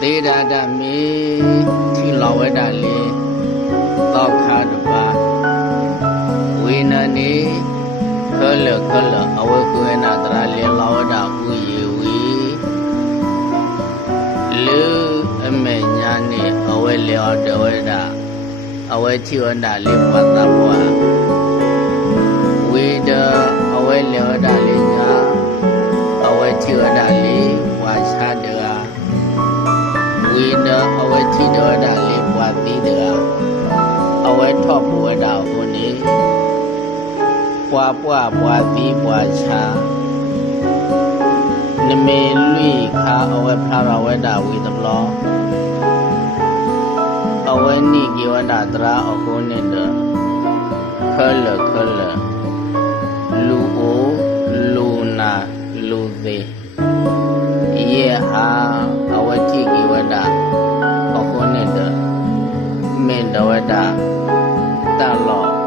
သေဒါဒမေထီလောဝဲတာလေတောက်ခါတပါဝိနနေခလအဝကွေနာတရာလေလောဝဲတာဥယေဝီလူအမေညာနေအဝဲလေော်တဝဲတာအဝဲချီဝန္တာလေပတ်တာဘွာဝိဒအဝဲလေော်တာလေညာအဝဲချီဝန္တာလေဝါချာတရာဝိဒအဝဲချီတော်တာလေဘွာတိတရာအဝဲထော့ဘွာတာဟိုနေပွာဘွာတိဘွာချာနမေလွိခါအဝဲဖလာဝဲတာဝိတဘလောအဝဲနိကေဝန္တာတရာအခုနေတခလလူအိုလူနာလူသေးယေဟာအဝတိကေဝန္တာအခုနေတမေတဝတ္တတလော